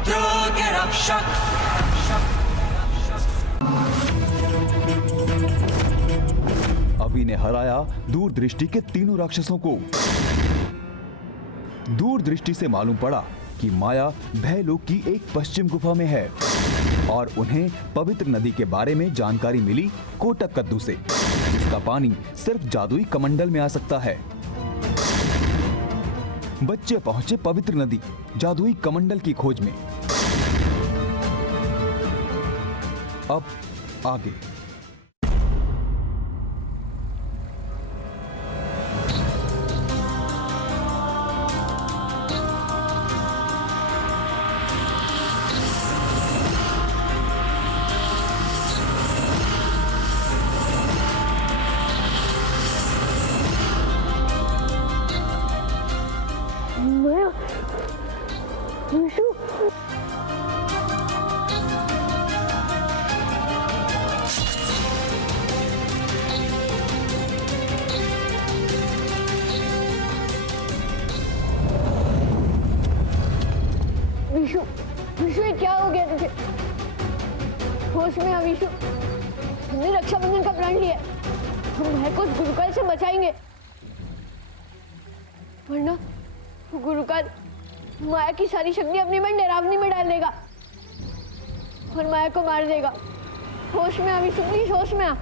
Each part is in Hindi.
रुद्र के रक्षक। अभि ने हराया दूरदृष्टि के तीनों राक्षसों को। दूरदृष्टि से मालूम पड़ा कि माया भयलोक की एक पश्चिम गुफा में है और उन्हें पवित्र नदी के बारे में जानकारी मिली कोटक कद्दू से, जिसका पानी सिर्फ जादुई कमंडल में आ सकता है। बच्चे पहुंचे पवित्र नदी जादुई कमंडल की खोज में। अब आगे। विशु, विशु ये क्या हो गया तुझे? होश में आ विशु। हमने रक्षाबंधन का प्रण लिया, हम भाई को गुरुकाल से बचाएंगे, वरना गुरुकाल माया की सारी शक्ति अपनी बहन डरावनी में डाल देगा और माया को मार देगा। होश में आ विशु, प्लीज होश में आ।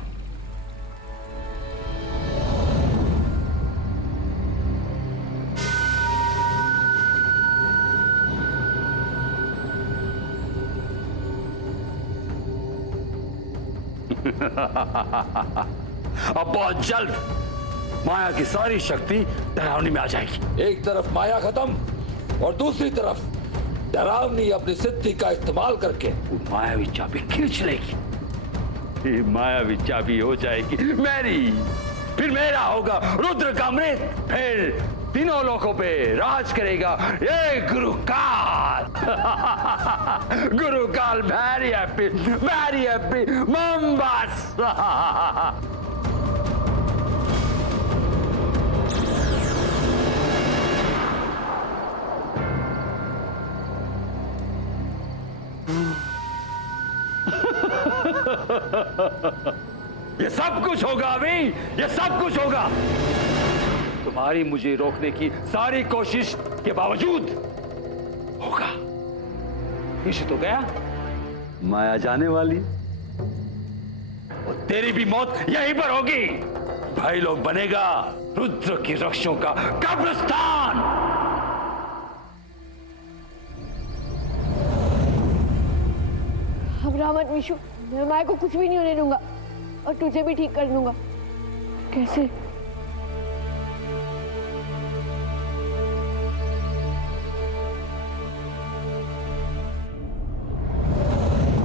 अब बहुत जल्द माया की सारी शक्ति डरावनी में आ जाएगी। एक तरफ माया खत्म और दूसरी तरफ डरावनी अपनी सिद्धि का इस्तेमाल करके वो मायावी चाबी खींच लेगी। ये मायावी चाबी हो जाएगी मेरी, फिर मेरा होगा रुद्र का अमृत, फिर तीनों लोकों पे राज करेगा ये गुरुकाल। गुरुकाल वेरी हैप्पी मम्बास। ये सब कुछ होगा अभी, ये सब कुछ होगा तुम्हारी मुझे रोकने की सारी कोशिश के बावजूद होगा। विशु तो गया, माया जाने वाली और तेरी भी मौत यहीं पर होगी। भाई लोग बनेगा रुद्र की रक्षों का कब्रिस्तान। घबरा मत विशु, मैं माया को कुछ भी नहीं होने दूंगा और तुझे भी ठीक कर दूंगा। कैसे?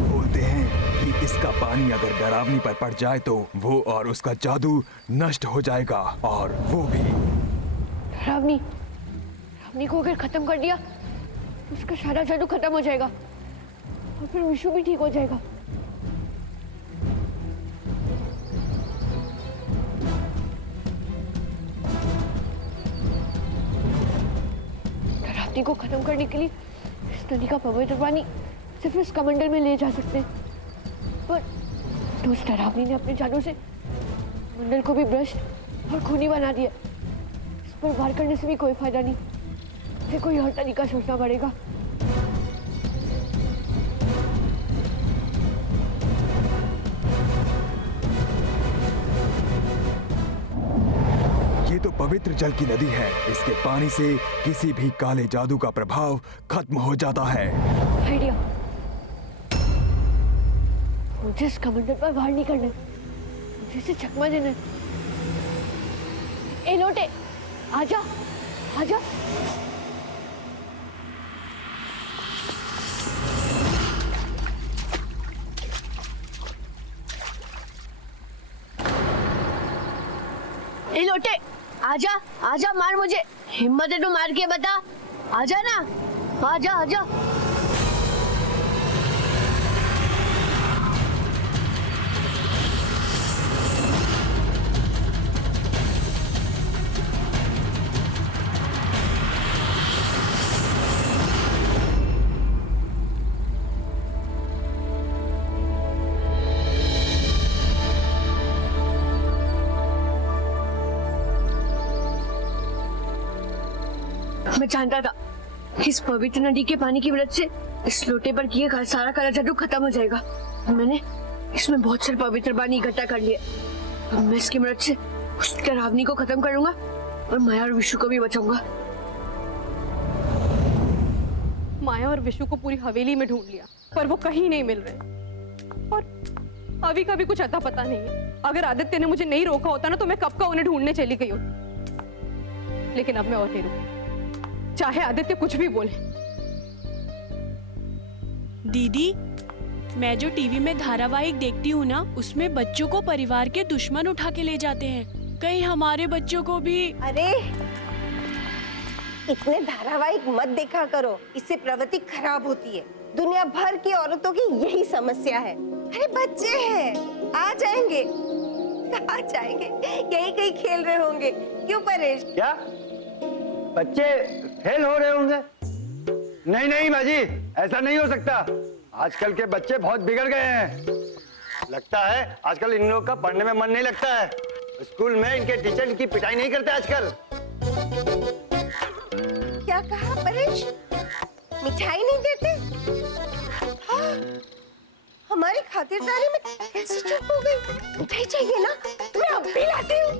बोलते हैं कि इसका पानी अगर डरावनी पर पड़ जाए तो वो और उसका जादू नष्ट हो जाएगा, और वो भी डरावनी। डरावनी को अगर खत्म कर दिया तो उसका सारा जादू खत्म हो जाएगा और फिर विशु भी ठीक हो जाएगा। डरावनी को खत्म करने के लिए इस नदी का पवित्र पानी सिर्फ इस कमंडल में ले जा सकते हैं, पर उस डरावनी ने अपने जादू से मंडल को भी भ्रष्ट और खूनी बना दिया। इस पर वार करने से भी कोई फायदा नहीं, फिर कोई और तरीका सोचना पड़ेगा। ये तो पवित्र जल की नदी है, इसके पानी से किसी भी काले जादू का प्रभाव खत्म हो जाता है। आइडिया, मुझे इस कमंडल पर वार नहीं करना, मुझे इसे चकमा देना है। ए लोटे, आजा, आजा। ए लोटे, आजा, आजा, मार मुझे। हिम्मत है तो मार के बता। आजा ना, आजा, आजा। मैं जानता था इस पवित्र नदी के पानी की वजह से इस लोटे पर किए सारा काला जादू खत्म हो जाएगा। मैंने इसमें बहुत सारे पवित्र पानी इकट्ठा कर लिए। अब मैं इसकी मदद से उस डरावनी को खत्म करूंगा और माया और विशु को भी बचाऊंगा। माया और विशु को पूरी हवेली में ढूंढ लिया पर वो कहीं नहीं मिल रहे और अभी का भी कुछ अता पता नहीं है। अगर आदित्य ने मुझे नहीं रोका होता ना तो मैं कब का उन्हें ढूंढने चली गई होती। लेकिन अब मैं और नहीं रुकूंगी, चाहे आदित्य कुछ भी बोले। दीदी, मैं जो टीवी में धारावाहिक देखती हूँ ना, उसमें बच्चों को परिवार के दुश्मन उठा के ले जाते हैं। कहीं हमारे बच्चों को भी। अरे इतने धारावाहिक मत देखा करो, इससे प्रवृत्ति खराब होती है। दुनिया भर की औरतों की यही समस्या है। अरे बच्चे हैं, आ जाएंगे। कहाँ जाएंगे? यही कहीं खेल रहे होंगे। क्यों परेश? क्या बच्चे फेल हो रहे होंगे? नहीं नहीं बाजी, ऐसा नहीं हो सकता। आजकल के बच्चे बहुत बिगड़ गए हैं। लगता है आजकल इन लोग का पढ़ने में मन नहीं लगता है। स्कूल में इनके टीचर इनकी पिटाई नहीं करते आजकल। क्या कहा परेश? मिठाई नहीं देते? हाँ, हमारी खातिरदारी में कैसे चुप हो गई? मिठाई चाहिए ना? मैं अब भी लाती हूँ।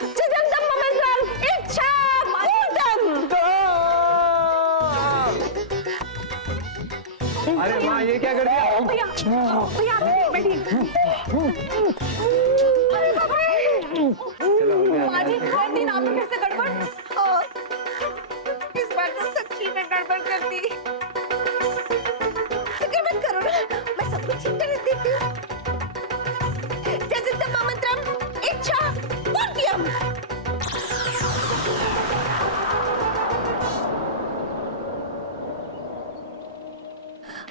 चिदंबरम ममंगलम इच्छा पूर्णम। अरे माँ, ये क्या कर दिया? माँ जी, हर दिन आप लोग कैसे गड़बड़? इस बार तो सच्ची में गड़बड़ कर दी। फिक्र मत करो ना, मैं सब कुछ ठीक कर देती हूँ। चिदंबरम ममंगलम इच्छा पूर्णम।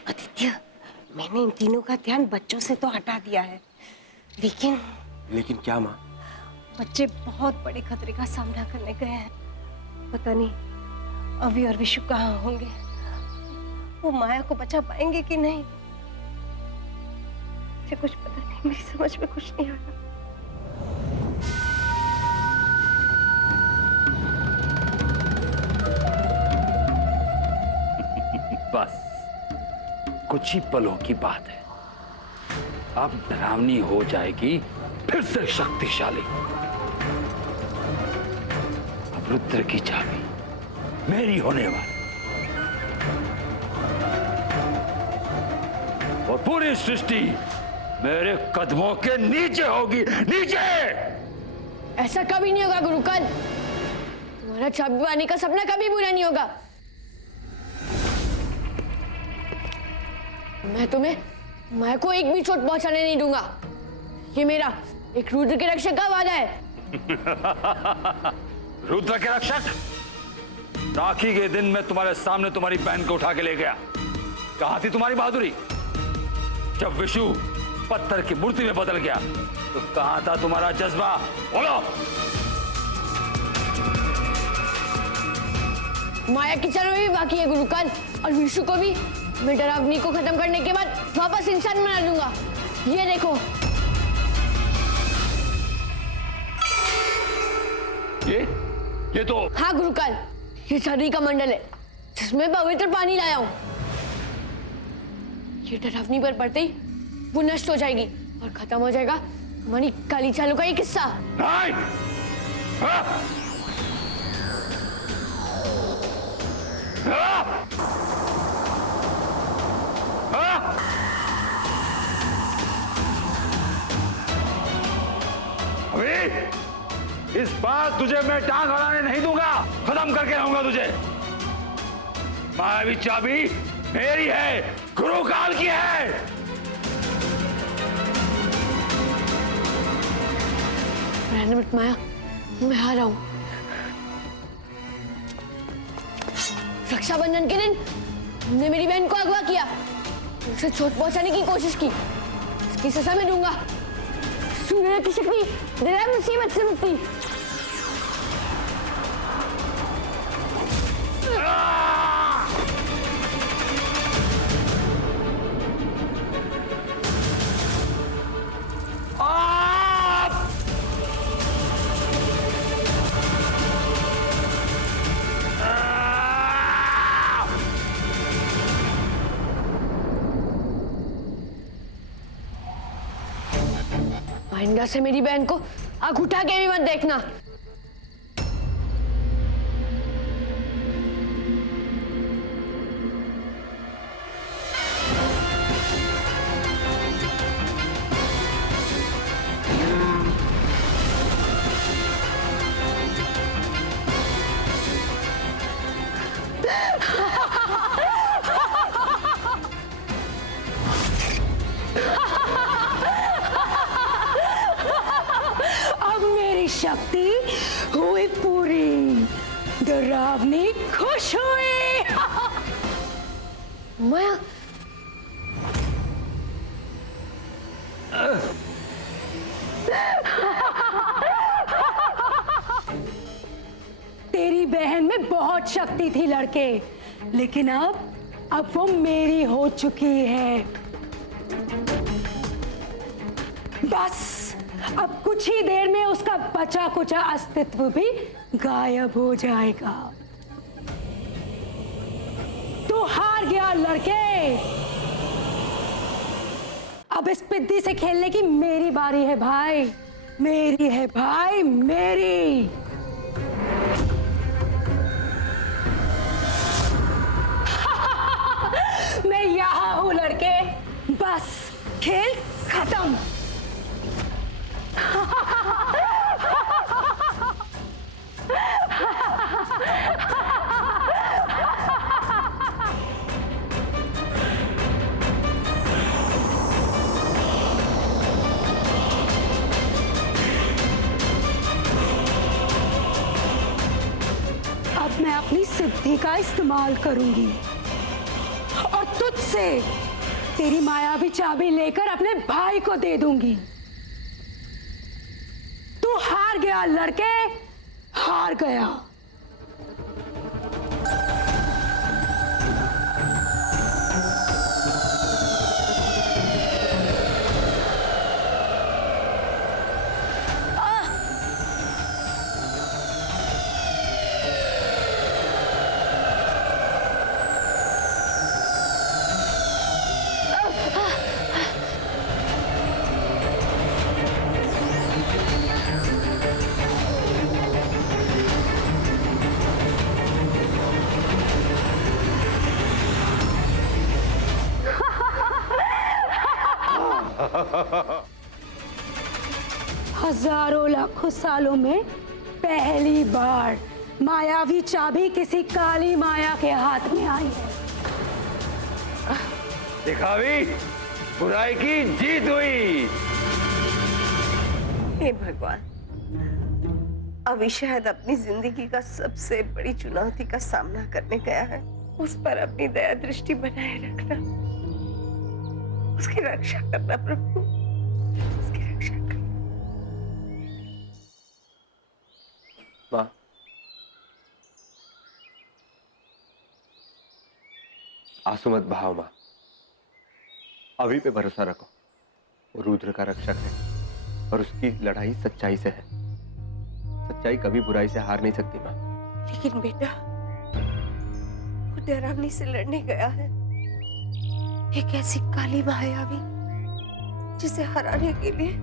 आदित्य, मैंने इन तीनों का ध्यान बच्चों से तो हटा दिया है, लेकिन क्या माँ? बच्चे बहुत बड़े खतरे का सामना करने गए हैं। पता नहीं अभी और विशु कहाँ होंगे। वो माया को बचा पाएंगे कि नहीं, मुझे कुछ पता नहीं। मेरी समझ में कुछ नहीं आ रहा। बस कुछ ही पलों की बात है, अब डरावनी हो जाएगी फिर से शक्तिशाली। अब रुद्र की चाबी मेरी होने वाली और पूरी सृष्टि मेरे कदमों के नीचे होगी। नीचे! ऐसा कभी नहीं होगा गुरुकाल। तुम्हारा चाबी पाने का सपना कभी पूरा नहीं होगा। मैं तुम्हें माया को एक भी चोट पहुंचाने नहीं दूंगा। ये मेरा एक रुद्र के रक्षक का वादा है। रुद्र के रक्षक? राखी के दिन मैं तुम्हारे सामने तुम्हारी बहन को उठा के ले गया। कहां थी तुम्हारी बहादुरी? जब विशु पत्थर की मूर्ति में बदल गया तो कहां था तुम्हारा जज्बा? बोलो। माया की चरण भी बाकी है गुरुकाल, और विशु को भी मैं डरावनी को खत्म करने के बाद वापस इंसान बना दूंगा। ये देखो। ये तो। हाँ गुरुकाल, ये छड़ी का मंडल है जिसमें पवित्र पानी लाया हूं। ये डरावनी पर पड़ते ही वो नष्ट हो जाएगी और खत्म हो जाएगा हमारी काली चालों का ये किस्सा। नहीं! हाँ! हाँ! हाँ! अभी इस बार तुझे मैं टांग अड़ाने नहीं दूंगा। खत्म करके रहूंगा तुझे। मायावी चाबी मेरी है, गुरुकाल की है। रहने मत माया, मैं आ रहा हूं। रक्षाबंधन के दिन तुमने मेरी बहन को अगवा किया, उसे चोट पहुंचाने की कोशिश की। इसकी सजा मैं दूंगा। सूर्य की शक्ति जरा मुसीबत से मुक्ति। आइंदा से मेरी बहन को आंख उठा के भी मत देखना। अब मेरी शक्ति हुई पूरी, डरावनी खुश हुई। माया, तेरी बहन में बहुत शक्ति थी लड़के, लेकिन अब वो मेरी हो चुकी है। बस अब कुछ ही देर में उसका बचा कुचा अस्तित्व भी गायब हो जाएगा। तू हार गया लड़के। अब इस पिद्दी से खेलने की मेरी बारी है भाई, मेरी है भाई, मेरी। मैं यहां हूं लड़के, बस खेल खत्म। अब मैं अपनी सिद्धि का इस्तेमाल करूंगी और तुझसे तेरी मायावी चाबी लेकर अपने भाई को दे दूंगी। तू हार गया लड़के, हार गया। हजारों लाखों सालों में पहली बार मायावी चाबी किसी काली माया के हाथ में आई है। दिखावी, बुराई की जीत हुई। हे भगवान, अभी शायद अपनी जिंदगी का सबसे बड़ी चुनौती का सामना करने गया है। उस पर अपनी दया दृष्टि बनाए रखना, उसकी रक्षा करना प्रभु, उसकी रक्षा करना। माँ, आंसू मत बहाओ माँ, अभी पे भरोसा रखो। वो रुद्र का रक्षक है और उसकी लड़ाई सच्चाई से है। सच्चाई कभी बुराई से हार नहीं सकती माँ। लेकिन बेटा, वो डरावनी से लड़ने गया है, एक ऐसी काली मायावी जिसे हराने के लिए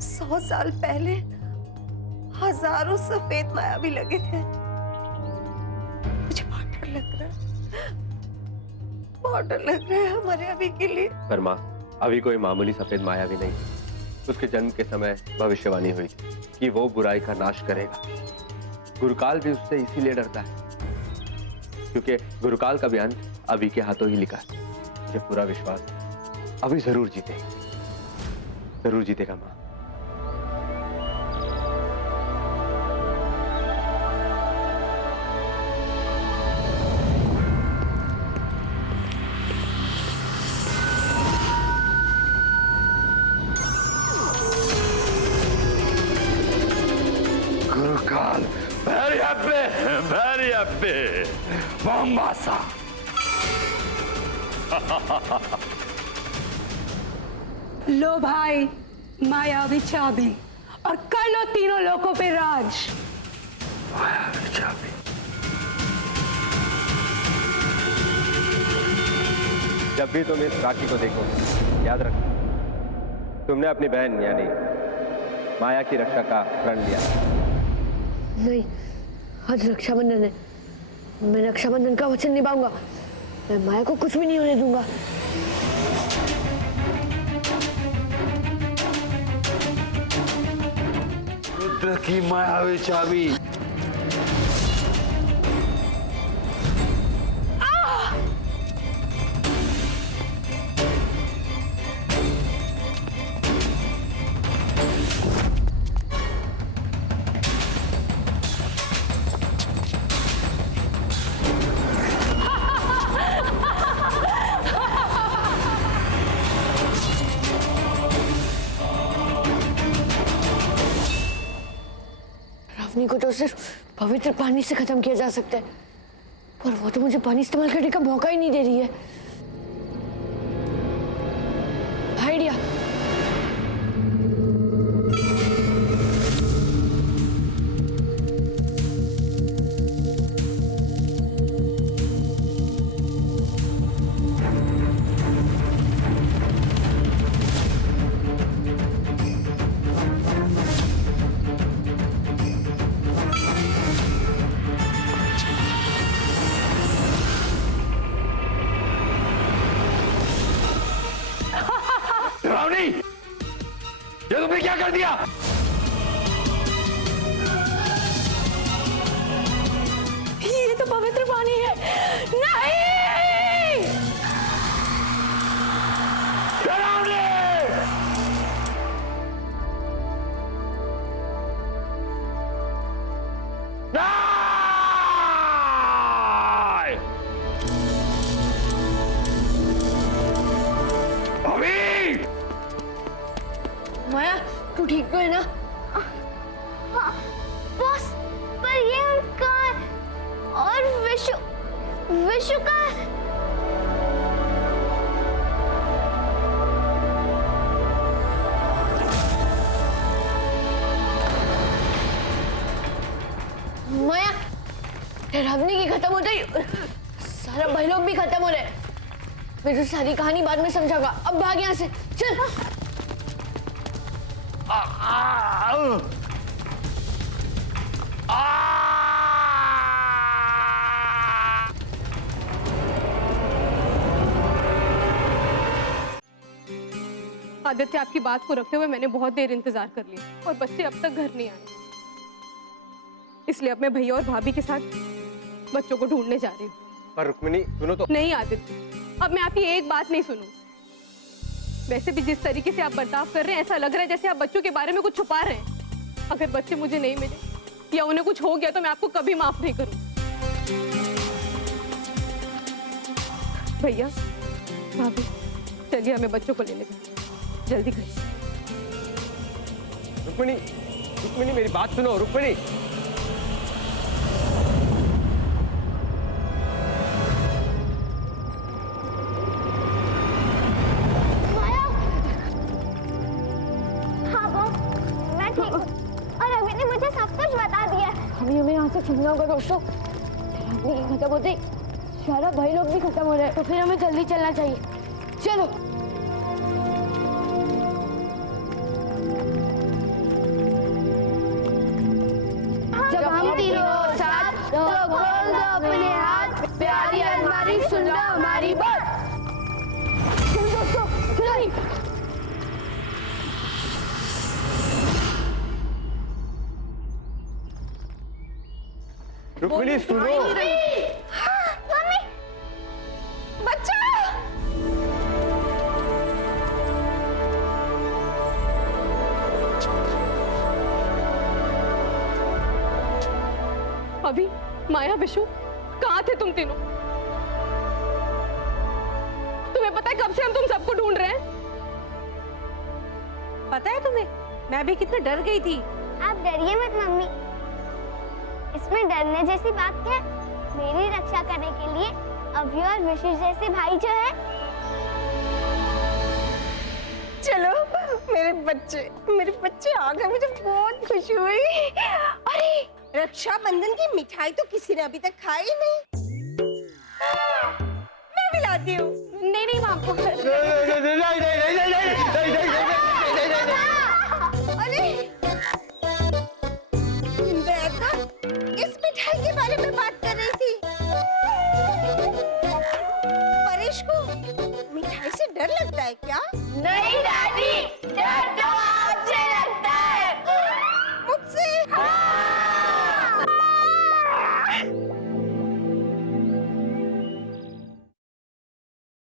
100 साल पहले हजारों सफेद मायावी लगे थे। मुझे बहुत डर लग रहा है, बहुत डर लग रहा है हमारे अभी के लिए। पर माँ, अभी कोई मामूली सफेद मायावी नहीं। उसके जन्म के समय भविष्यवाणी हुई थी कि वो बुराई का नाश करेगा। गुरुकाल भी उससे इसीलिए डरता है क्योंकि गुरुकाल का भी अंत अभी के हाथों ही लिखा है। मुझे पूरा विश्वास है अभी जरूर जीतेगा, जरूर जीतेगा माँ। गुरुकाल, very happy, Mombasa. लो भाई मायावी चाबी और कर लो तीनों लोगों पे राज। मायावी चाबी। जब भी तुम इस राखी को देखो, याद रखना तुमने अपनी बहन यानी माया की रक्षा का प्रण लिया। नहीं, आज रक्षाबंधन है, मैं रक्षाबंधन का वचन निभाऊंगा। मैं माया को कुछ भी नहीं होने दूंगा। रुद्र की मायावी चाबी। रावणी को तो सिर्फ पवित्र पानी से खत्म किया जा सकता है, पर वो तो मुझे पानी इस्तेमाल करने का मौका ही नहीं दे रही है। आइडिया। रावणी, ये तुमने क्या कर दिया? ये तो पवित्र पानी है। नहीं! रावणी! नहीं! अभी! माया, तू ठीक तो है ना? बॉस, पर ये उनका और विशु का माया, रावणी की खत्म होते ही सारा भाई लोग भी खत्म हो रहे। मैं तो सारी कहानी बाद में समझाऊंगा। अब भाग यहाँ से, चल। आदित्य, आपकी बात को रखते हुए मैंने बहुत देर इंतजार कर लिया और बच्चे अब तक घर नहीं आए, इसलिए अब मैं भैया और भाभी के साथ बच्चों को ढूंढने जा रही हूँ। पर रुक्मिणी सुनो तो। नहीं आदित्य, अब मैं आपकी एक बात नहीं सुनूं। वैसे भी जिस तरीके से आप बर्ताव कर रहे हैं, ऐसा लग रहा है जैसे आप बच्चों के बारे में कुछ छुपा रहे हैं। अगर बच्चे मुझे नहीं मिले या उन्हें कुछ हो गया तो मैं आपको कभी माफ नहीं करूं। भैया, भाभी, चलिए हमें बच्चों को लेने जाए, जल्दी करिए। रुक्मिणी, रुक्मिणी मेरी बात सुनो। रुक्मिणी, हाँ बॉस, मैं ठीक हूँ और अभी ने मुझे सब कुछ बता दिया। अभी हमें यहाँ से चलना होगा दोस्तों। रावणी की खत्म होते ही सारा भाई लोग भी खत्म हो रहे हैं, तो फिर हमें जल्दी चलना चाहिए। चलो। जब हम तीनों साथ तो खोल दो अपने हाथ, प्यारी अलमारी सुन लो हमारी बात। चलो दोस्तों, चलो। रुक्मिणी सुनो। मम्मी, बच्चा! अभी माया, विशु, कहाँ थे तुम तीनों? तुम्हें पता है कब से हम तुम सबको ढूंढ रहे हैं? पता है तुम्हें, मैं भी कितनी डर गई थी। आप डरिए मत मम्मी, इसमें डरने जैसी बात क्या है? मेरी रक्षा करने के लिए अभी और विशु जैसे भाई जो है। चलो, मेरे बच्चे आ गए, मुझे बहुत खुशी हुई। अरे, रक्षाबंधन की मिठाई तो किसी ने अभी तक खाई नहीं। मैं भी लाती हूँ। नहीं आपको अरे बारे में बात कर रही थी। परेश को मिठाई से डर लगता है क्या? नहीं